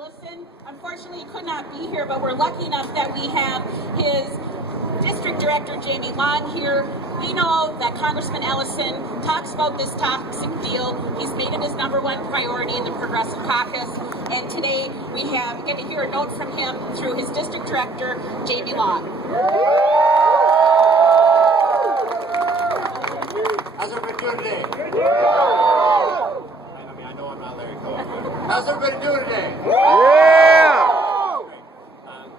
Ellison. Unfortunately, he could not be here, but we're lucky enough that we have his District Director, Jamie Long, here. We know that Congressman Ellison talks about this toxic deal. He's made it his #1 priority in the Progressive Caucus. And today we get to hear a note from him through his District Director, Jamie Long. How's everybody doing today? I know I'm not Larry Cohen. How's everybody doing today? Yeah!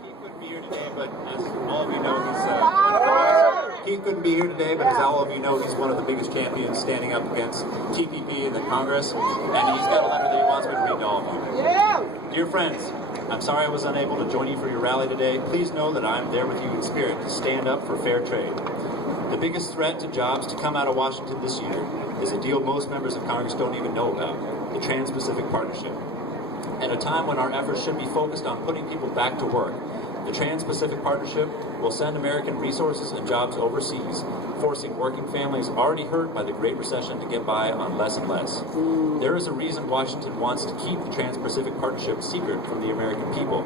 Keith couldn't be here today, but as all of you know, Keith couldn't be here today, but as all of you know, he's one of the biggest champions standing up against TPP in the Congress, and he's got a letter that he wants me to read to all of you. Yeah! Dear friends, I'm sorry I was unable to join you for your rally today. Please know that I'm there with you in spirit to stand up for fair trade. The biggest threat to jobs to come out of Washington this year is a deal most members of Congress don't even know about, the Trans-Pacific Partnership. At a time when our efforts should be focused on putting people back to work, the Trans-Pacific Partnership will send American resources and jobs overseas, forcing working families already hurt by the Great Recession to get by on less and less. There is a reason Washington wants to keep the Trans-Pacific Partnership secret from the American people.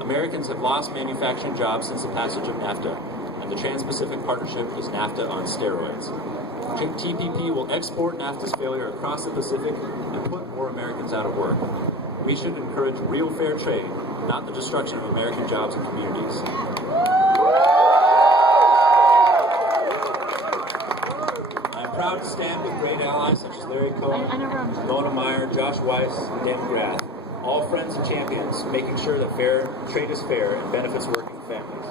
Americans have lost manufacturing jobs since the passage of NAFTA, and the Trans-Pacific Partnership is NAFTA on steroids. TPP will export NAFTA's failure across the Pacific and put more Americans out of work. We should encourage real fair trade, not the destruction of American jobs and communities. I'm proud to stand with great allies such as Larry Cohen, Lona Meyer, Josh Weiss, and Dan McGrath, all friends and champions, making sure that fair trade is fair and benefits working families.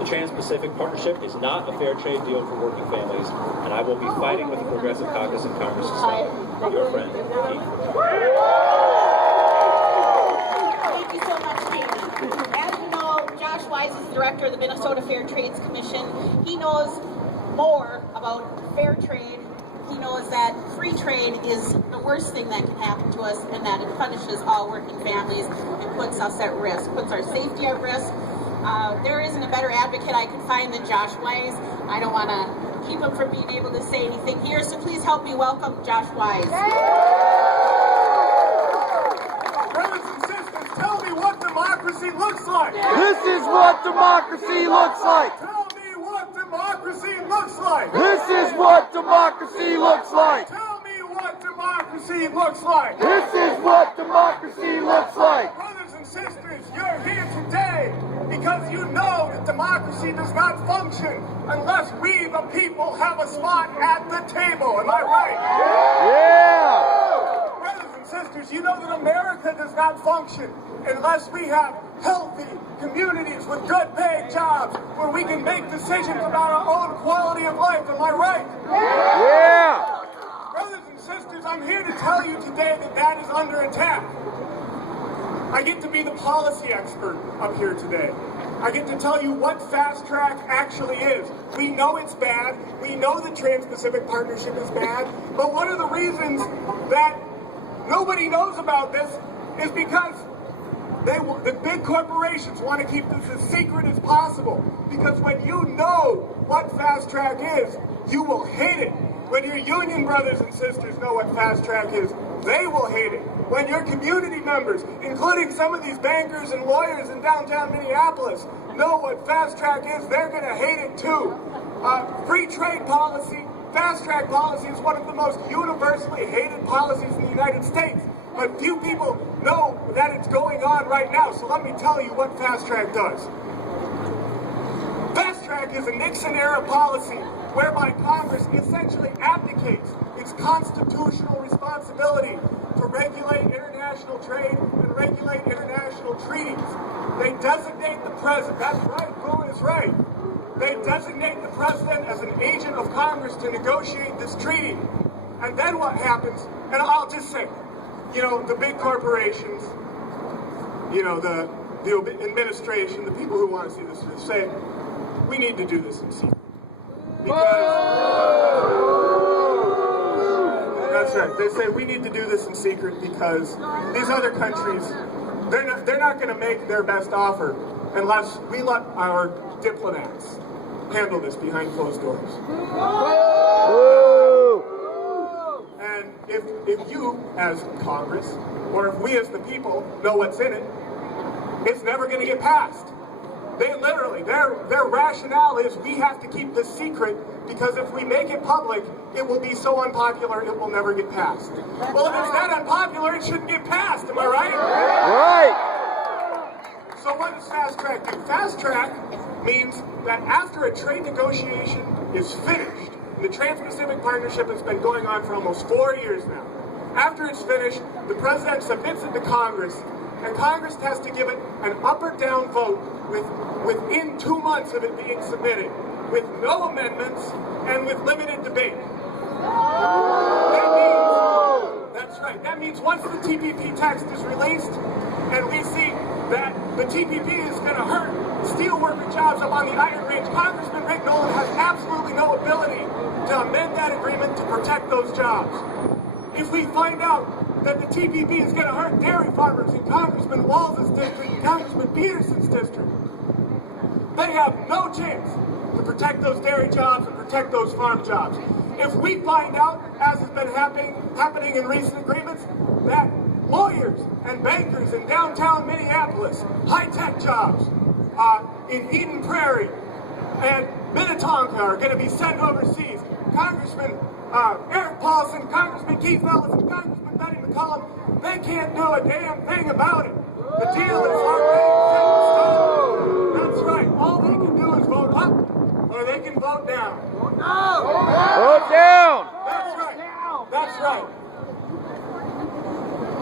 The Trans-Pacific Partnership is not a fair trade deal for working families, and I will be fighting with the Progressive Caucus in Congress to stop it. Your friend, Keith. Thank you so much, Jamie. As you know, Josh Weiss is the director of the Minnesota Fair Trades Commission. He knows more about fair trade. He knows that free trade is the worst thing that can happen to us, and that it punishes all working families and puts us at risk, puts our safety at risk. There isn't a better advocate I can find than Josh Weiss. I don't want to keep him from being able to say anything here, so please help me welcome Josh Weiss. Brothers and sisters, tell me what democracy looks like. This is what democracy looks like. Tell me what democracy looks like. This is what democracy looks like. Tell me what democracy looks like. This is what democracy looks like. Brothers and sisters, you're here today because you know that democracy does not function unless we, the people, have a spot at the table. Am I right? Yeah! Brothers and sisters, you know that America does not function unless we have healthy communities with good paid jobs where we can make decisions about our own quality of life. Am I right? Yeah! Brothers and sisters, I'm here to tell you today that that is under attack. I get to be the policy expert up here today. I get to tell you what fast track actually is. We know it's bad. We know the Trans-Pacific Partnership is bad. But one of the reasons that nobody knows about this is because the big corporations want to keep this as secret as possible. Because when you know what fast track is, you will hate it. When your union brothers and sisters know what fast track is, they will hate it. When your community members, including some of these bankers and lawyers in downtown Minneapolis, know what fast track is, they're going to hate it too. Free trade policy, fast track policy is one of the most universally hated policies in the United States. But few people know that it's going on right now. So let me tell you what fast track does. Fast track is a Nixon-era policy whereby Congress essentially abdicates its constitutional responsibility to regulate international trade and regulate international treaties. They designate the president, that's right, Boone is right. They designate the president as an agent of Congress to negotiate this treaty. And then what happens, and I'll just say, you know, the big corporations, you know, the administration, the people who want to see this, say, we need to do this in secret. That's right. They say we need to do this in secret because these other countries, they're not going to make their best offer unless we let our diplomats handle this behind closed doors. And And if you, as Congress, or if we as the people know what's in it, it's never going to get passed. They literally, their rationale is we have to keep this secret because if we make it public, it will be so unpopular it will never get passed. Well, if it's that unpopular, it shouldn't get passed, am I right? Right. So what does fast track do? Fast track means that after a trade negotiation is finished, the Trans-Pacific Partnership has been going on for almost 4 years now. After it's finished, the president submits it to Congress, and Congress has to give it an up or down vote within 2 months of it being submitted, with no amendments and with limited debate. That's right. That means once the TPP text is released, and we see that the TPP is going to hurt steelworker jobs up on the Iron Ridge, Congressman Rick Nolan has absolutely no ability to amend that agreement to protect those jobs. If we find out that the TPP is going to hurt dairy farmers in Congressman Walz's district and Congressman Peterson's district, they have no chance to protect those dairy jobs and protect those farm jobs. If we find out, as has been happening in recent agreements, that lawyers and bankers in downtown Minneapolis, high-tech jobs in Eden Prairie and Minnetonka are going to be sent overseas, Congressman Eric Paulson, Congressman Keith Ellis, and Congressman Betty McCollum, they can't do a damn thing about it. The deal is already set in stone. That's right. All they can do is vote up, or they can vote down. Vote down. That's right. That's right.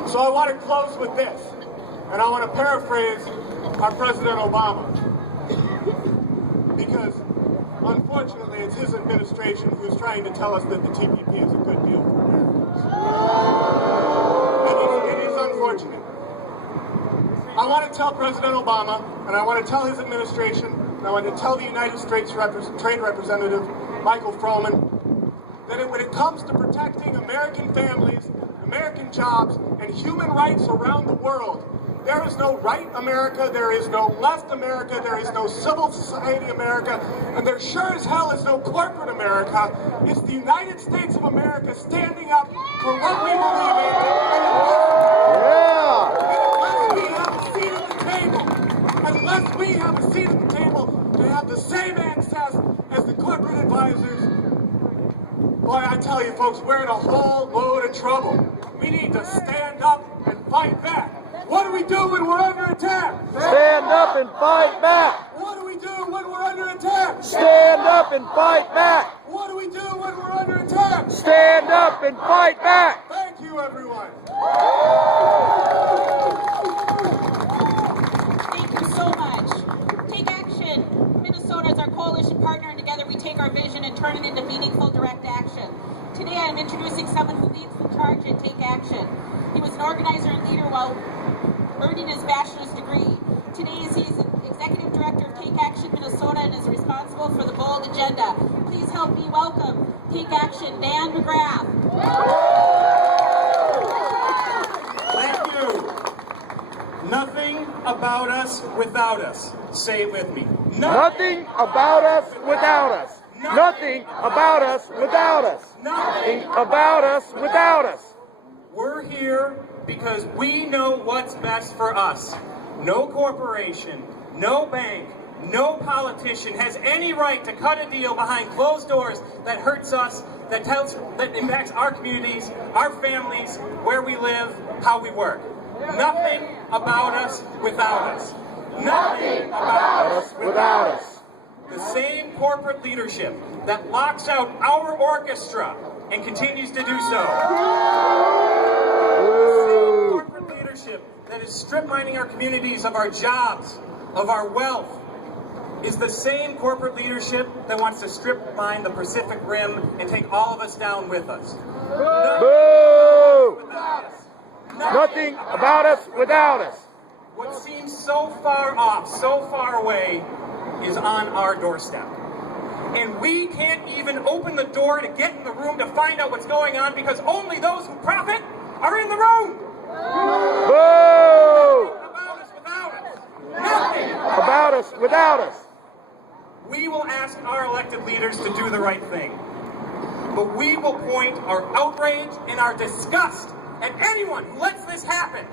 So I want to close with this, and I want to paraphrase our President Obama, because unfortunately it's his administration who's trying to tell us that the TPP is a good deal for Americans. It is unfortunate. I want to tell President Obama, and I want to tell his administration, and I want to tell the United States Trade Representative Michael Froman, that when it comes to protecting American families, American jobs, and human rights around the world, there is no right America, there is no left America, there is no civil society America, and there sure as hell is no corporate America. It's the United States of America standing up for what we believe in. And unless we have a seat at the table to have the same access as the corporate advisors, boy, I tell you folks, we're in a whole load of trouble. We need to stand up and fight back. What do we do when we're under attack? Stand up and fight back. What do we do when we're under attack? Stand up and fight back. What do we do when we're under attack? Stand up and fight back. Thank you, everyone. Thank you so much. Take action. Minnesota is our coalition partner, and together we take our vision and turn it into meaningful direct action. Today I'm introducing someone who leads the charge at Take Action. He was an organizer and leader while earning his bachelor's degree. Today he's executive director of Take Action Minnesota and is responsible for the Bold Agenda. Please help me welcome Take Action Dan McGrath. Thank you. Nothing about us without us. Say it with me. Nothing about us without us. Nothing about us without us. Nothing About us without us. We're here because we know what's best for us. No corporation, no bank, no politician has any right to cut a deal behind closed doors that hurts us, that impacts our communities, our families, where we live, how we work. Nothing about us without us. Nothing about us Without us. The same corporate leadership that locks out our orchestra and continues to do so. The same corporate leadership that is strip mining our communities of our jobs, of our wealth, is the same corporate leadership that wants to strip mine the Pacific Rim and take all of us down with us. Boo! Without us. Nothing about us without us. What seems so far off, so far away, is on our doorstep. And we can't even open the door to get in the room to find out what's going on because only those who profit are in the room. Boo! About us without us. Nothing About us without us. We will ask our elected leaders to do the right thing. but we will point our outrage and our disgust at anyone who lets this happen.